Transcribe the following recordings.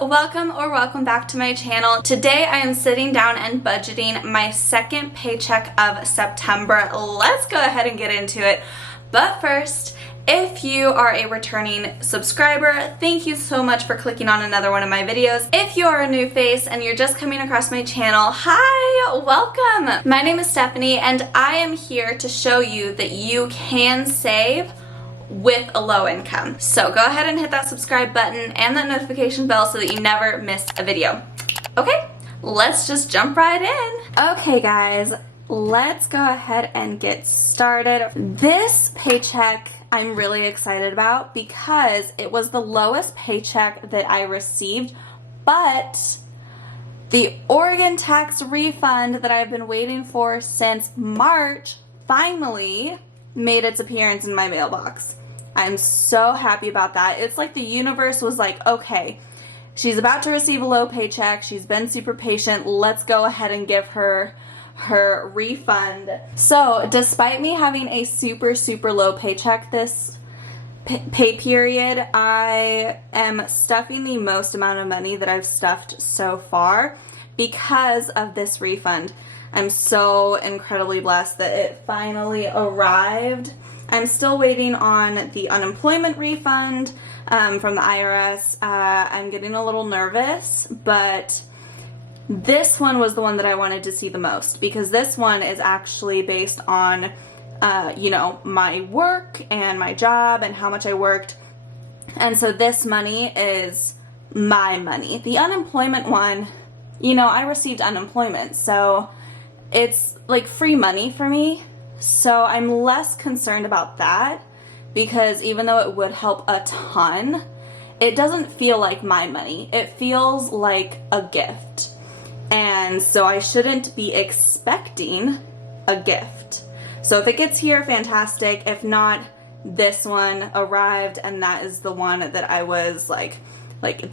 welcome back to my channel. Today I am sitting down and budgeting my second paycheck of September. Let's go ahead and get into it. But first, if you are a returning subscriber, thank you so much for clicking on another one of my videos. If you are a new face and you're just coming across my channel, hi, welcome. My name is Stephanie and I am here to show you that you can save with a low income. So go ahead and hit that subscribe button and that notification bell so that you never miss a video. Okay, let's just jump right in. Okay guys, let's go ahead and get started. This paycheck I'm really excited about because it was the lowest paycheck that I received, but the Oregon tax refund that I've been waiting for since March finally made its appearance in my mailbox. I'm so happy about that. It's like the universe was like, okay, she's about to receive a low paycheck. She's been super patient. Let's go ahead and give her her refund. So despite me having a super low paycheck this pay period, I am stuffing the most amount of money that I've stuffed so far because of this refund. I'm so incredibly blessed that it finally arrived. I'm still waiting on the unemployment refund from the IRS. I'm getting a little nervous, but this one was the one that I wanted to see the most because this one is actually based on, you know, my work and my job and how much I worked. And so this money is my money. The unemployment one, you know, I received unemployment, so it's like free money for me. So I'm less concerned about that because even though it would help a ton, it doesn't feel like my money. It feels like a gift. And so I shouldn't be expecting a gift. So if it gets here, fantastic. If not, this one arrived and that is the one that I was like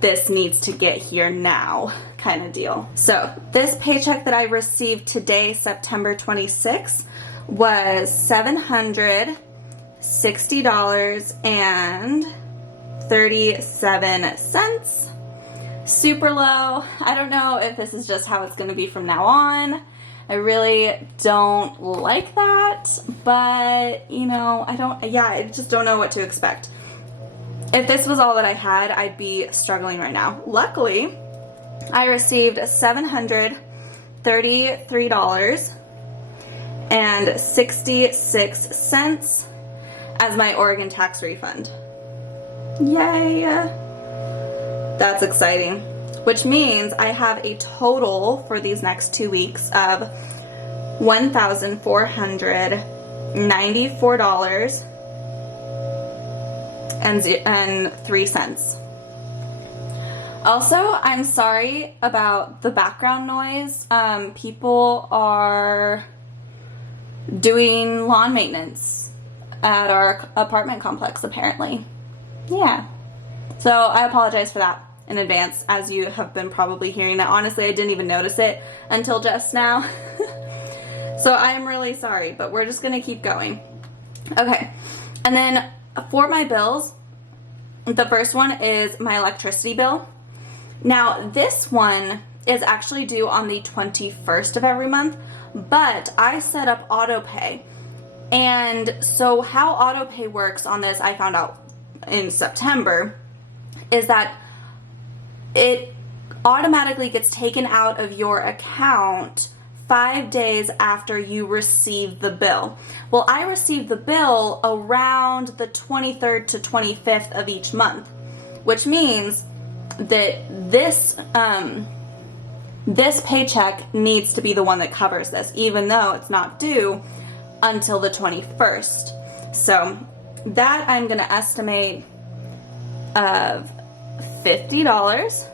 this needs to get here now kind of deal. So this paycheck that I received today, September 26th, was $760.37. Super low. I don't know if this is just how it's going to be from now on. I really don't like that, but you know, I just don't know what to expect. If this was all that I had, I'd be struggling right now. Luckily, I received $733.66 as my Oregon tax refund. Yay! That's exciting. Which means I have a total for these next 2 weeks of $1,494.03. Also, I'm sorry about the background noise. People are doing lawn maintenance at our apartment complex, apparently. Yeah. So I apologize for that in advance, as you have been probably hearing that. Honestly, I didn't even notice it until just now. So I'm really sorry, but we're just going to keep going. Okay. And then for my bills, the first one is my electricity bill. Now, this one is actually due on the 21st of every month, but I set up auto pay. And so how auto pay works on this, I found out in September, is that it automatically gets taken out of your account 5 days after you receive the bill. Well, I received the bill around the 23rd to 25th of each month, which means that this paycheck needs to be the one that covers this, even though it's not due until the 21st. So that I'm going to estimate of $50.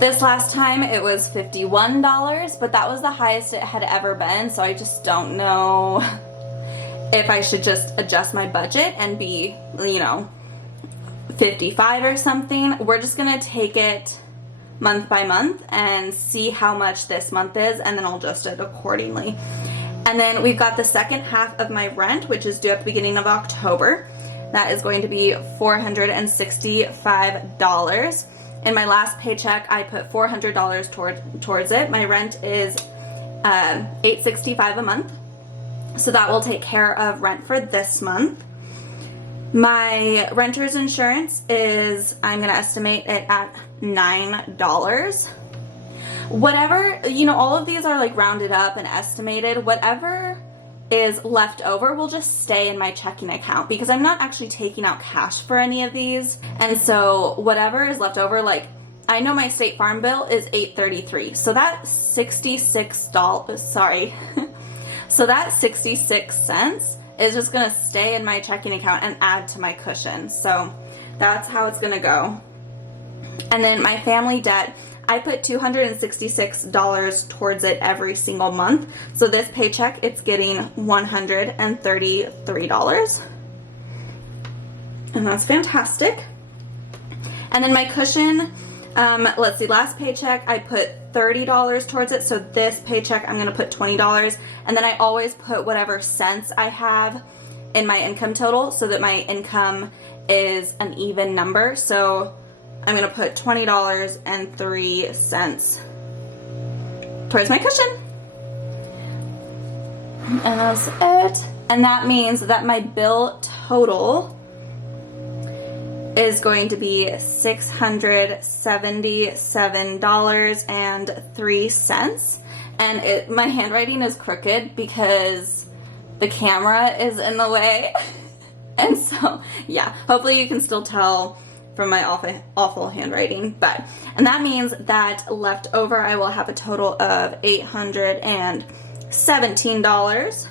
This last time it was $51, but that was the highest it had ever been, so I just don't know if I should just adjust my budget and be, you know, 55 or something. We're just gonna take it month by month and see how much this month is, and then I'll adjust it accordingly. And then we've got the second half of my rent, which is due at the beginning of October. that is going to be $465. In my last paycheck, I put $400 towards it. My rent is $865 a month, so that will take care of rent for this month. My renter's insurance is, I'm going to estimate it at $9. Whatever, you know, all of these are like rounded up and estimated. Whatever is left over will just stay in my checking account because I'm not actually taking out cash for any of these. And so whatever is left over, like I know my State Farm bill is $833. So that's $66, sorry. So that 66 cents is just gonna stay in my checking account and add to my cushion. So that's how it's gonna go. And then my family debt, I put $266 towards it every single month. So this paycheck, it's getting $133. And that's fantastic. And then my cushion, let's see, last paycheck, I put $30 towards it. So this paycheck, I'm gonna put $20. And then I always put whatever cents I have in my income total so that my income is an even number. So I'm gonna put $20.03 towards my cushion. And that's it. And that means that my bill total is going to be $677.03. And my handwriting is crooked because the camera is in the way. And so, yeah, hopefully you can still tell from my awful handwriting, and that means that left over I will have a total of $817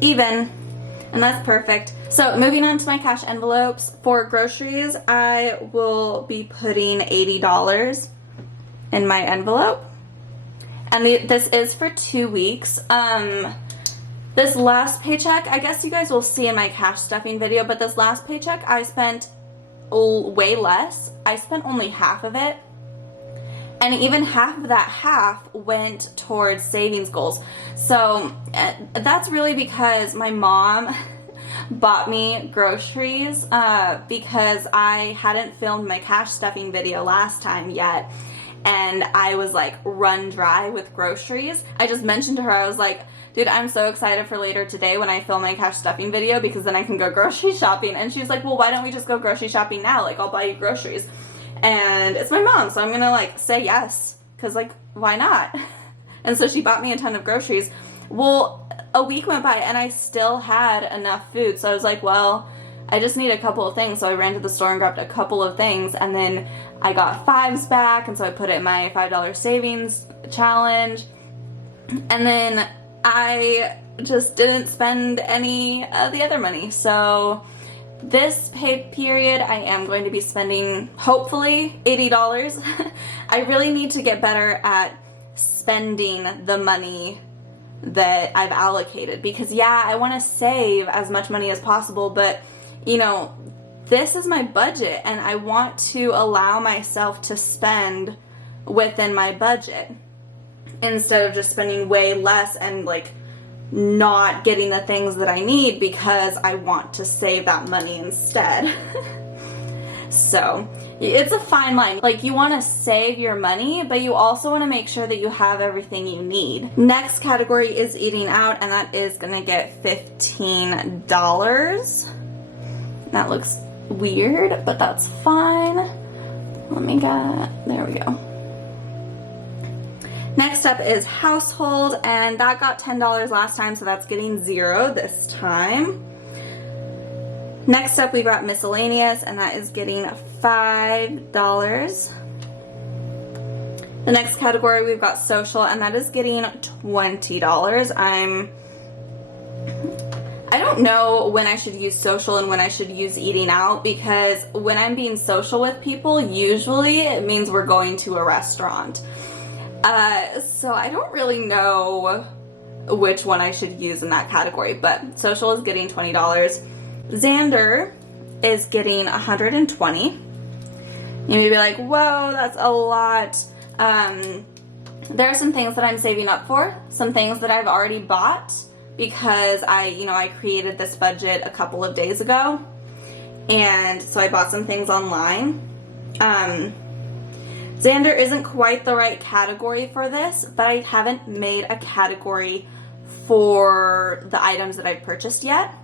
even, and that's perfect. So moving on to my cash envelopes. For groceries, I will be putting $80 in my envelope, and this is for 2 weeks. This last paycheck, I guess you guys will see in my cash stuffing video, but this last paycheck I spent way less. I spent only half of it, and even half of that half went towards savings goals. So that's really because my mom bought me groceries because I hadn't filmed my cash stuffing video last time yet, and I was like run dry with groceries. I just mentioned to her, I was like, dude, I'm so excited for later today when I film my cash stuffing video because then I can go grocery shopping. And she was like, well, why don't we just go grocery shopping now? Like, I'll buy you groceries. And it's my mom, so I'm gonna like say yes, because like, why not? And so she bought me a ton of groceries. Well, a week went by and I still had enough food. So I was like, well, I just need a couple of things. So I ran to the store and grabbed a couple of things, and then I got $5s back, and so I put it in my $5 savings challenge. And then I just didn't spend any of the other money. So this pay period, I am going to be spending hopefully $80. I really need to get better at spending the money that I've allocated, because yeah, I want to save as much money as possible, but you know, this is my budget and I want to allow myself to spend within my budget, instead of just spending way less and like not getting the things that I need because I want to save that money instead. So it's a fine line. Like, you want to save your money, but you also want to make sure that you have everything you need. Next category is eating out, and that is gonna get $15. That looks weird, but that's fine. Let me there we go. Next up is household, and that got $10 last time, so that's getting $0 this time. Next up, we got miscellaneous, and that is getting $5. The next category, we've got social, and that is getting $20. I don't know when I should use social and when I should use eating out, because when I'm being social with people, usually it means we're going to a restaurant. So I don't really know which one I should use in that category, but social is getting $20. Xander is getting $120. You may be like, whoa, that's a lot. There are some things that I'm saving up for, some things that I've already bought because I created this budget a couple of days ago. and so I bought some things online. Xander isn't quite the right category for this, but I haven't made a category for the items that I've purchased yet.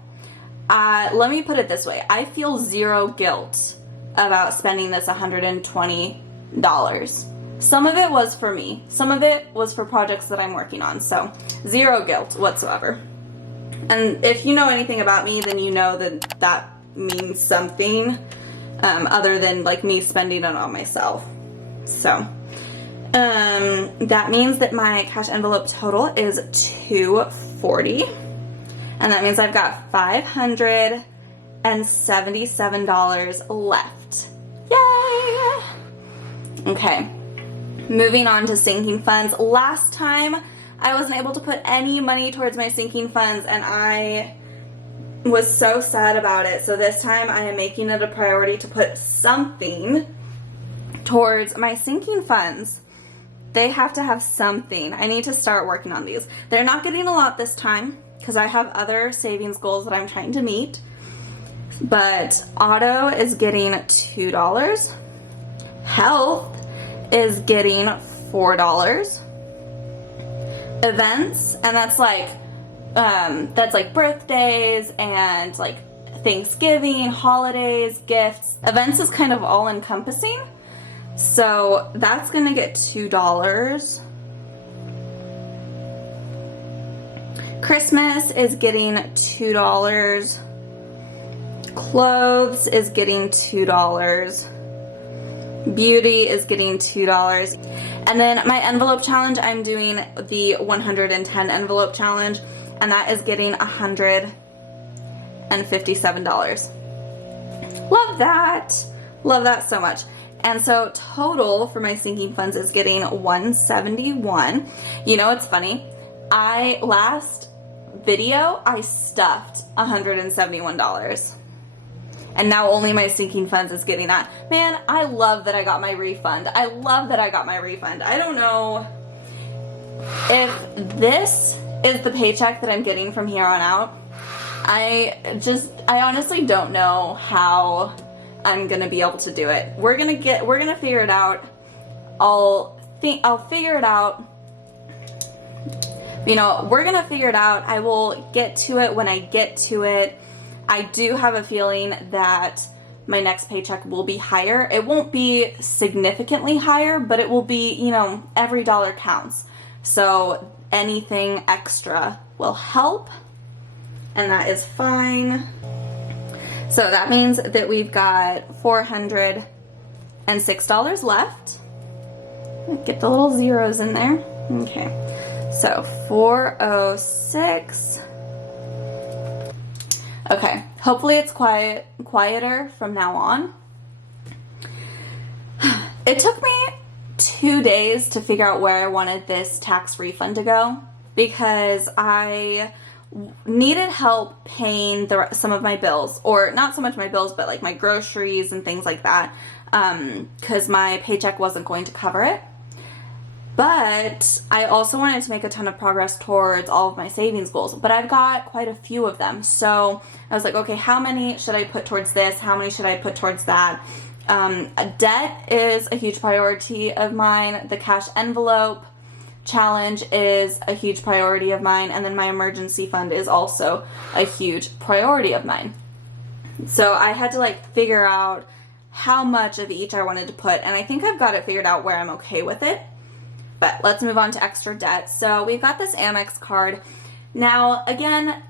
Let me put it this way. I feel zero guilt about spending this $120. Some of it was for me. Some of it was for projects that I'm working on. So zero guilt whatsoever. And if you know anything about me, then you know that that means something other than like me spending it on myself. So that means that my cash envelope total is $240. And that means I've got $577 left. Yay! Okay, moving on to sinking funds. Last time I wasn't able to put any money towards my sinking funds, and I was so sad about it. So this time I am making it a priority to put something towards my sinking funds. They have to have something. I need to start working on these. They're not getting a lot this time because I have other savings goals that I'm trying to meet. But auto is getting $2. Health is getting $4. Events, and that's like birthdays and like Thanksgiving, holidays, gifts. Events is kind of all encompassing. So that's gonna get $2. Christmas is getting $2. Clothes is getting $2. Beauty is getting $2. And then my envelope challenge, I'm doing the 110 envelope challenge, and that is getting $157. Love that. Love that so much. And so total for my sinking funds is getting $171. You know, it's funny. Last video, I stuffed $171. And now only my sinking funds is getting that. Man, I love that I got my refund. I love that I got my refund. I don't know if this is the paycheck that I'm getting from here on out. I honestly don't know how I'm gonna be able to do it. We're gonna figure it out. I'll figure it out. You know, we're gonna figure it out. I will get to it when I get to it. I do have a feeling that my next paycheck will be higher. It won't be significantly higher, but it will be, you know, every dollar counts. So anything extra will help, and that is fine. So that means that we've got $406 left. Get the little zeros in there. Okay, so 406. Okay, hopefully it's quieter from now on. It took me 2 days to figure out where I wanted this tax refund to go because I needed help paying some of my bills, or not so much my bills, but like my groceries and things like that, because my paycheck wasn't going to cover it. But I also wanted to make a ton of progress towards all of my savings goals, but I've got quite a few of them. So I was like, okay, how many should I put towards this? How many should I put towards that? Debt is a huge priority of mine. The cash envelope challenge is a huge priority of mine. And then my emergency fund is also a huge priority of mine. So I had to like figure out how much of each I wanted to put. And I think I've got it figured out where I'm okay with it. But let's move on to extra debt. So we've got this Amex card. Now, again,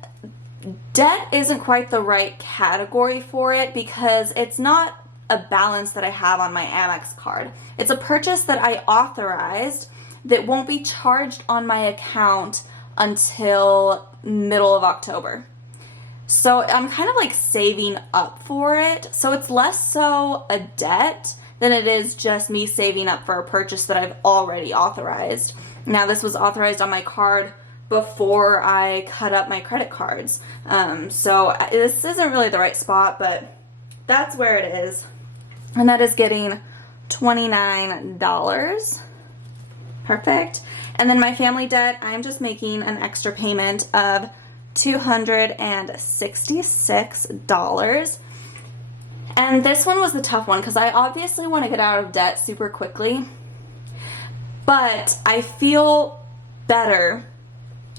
debt isn't quite the right category for it because it's not a balance that I have on my Amex card. It's a purchase that I authorized that won't be charged on my account until middle of October. So I'm kind of like saving up for it. So it's less so a debt than it is just me saving up for a purchase that I've already authorized. Now, this was authorized on my card before I cut up my credit cards. So this isn't really the right spot, but that's where it is. And that is getting $29. Perfect. And then my family debt, I'm just making an extra payment of $266. And this one was the tough one because I obviously want to get out of debt super quickly, but I feel better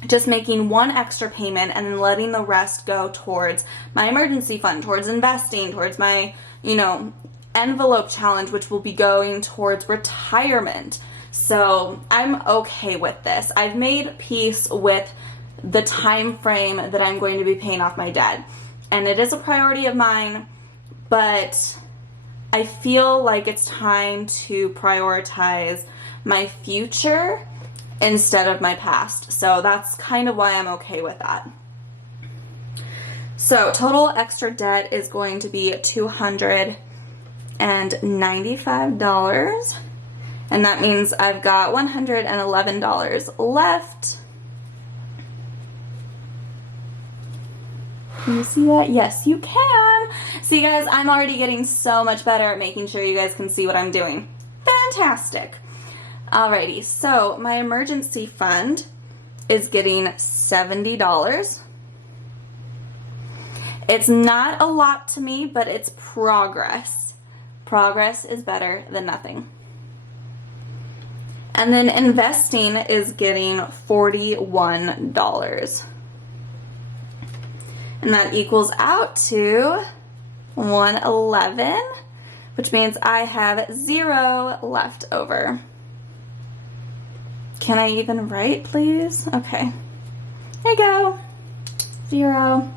just making one extra payment and then letting the rest go towards my emergency fund, towards investing, towards my, envelope challenge, which will be going towards retirement. So I'm okay with this. I've made peace with the time frame that I'm going to be paying off my debt. And it is a priority of mine, but I feel like it's time to prioritize my future instead of my past. So that's kind of why I'm okay with that. So total extra debt is going to be $295. And that means I've got $111 left. Can you see that? Yes, you can. See, guys, I'm already getting so much better at making sure you guys can see what I'm doing. Fantastic. Alrighty, so my emergency fund is getting $70. It's not a lot to me, but it's progress. Progress is better than nothing. And then investing is getting $41. And that equals out to $111, which means I have $0 left over. Can I even write, please? Okay. There you go. $0.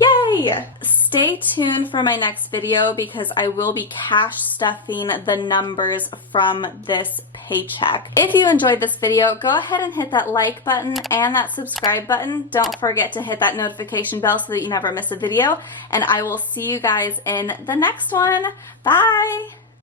Yay! Stay tuned for my next video because I will be cash stuffing the numbers from this paycheck. If you enjoyed this video, go ahead and hit that like button and that subscribe button. Don't forget to hit that notification bell so that you never miss a video. And I will see you guys in the next one. Bye!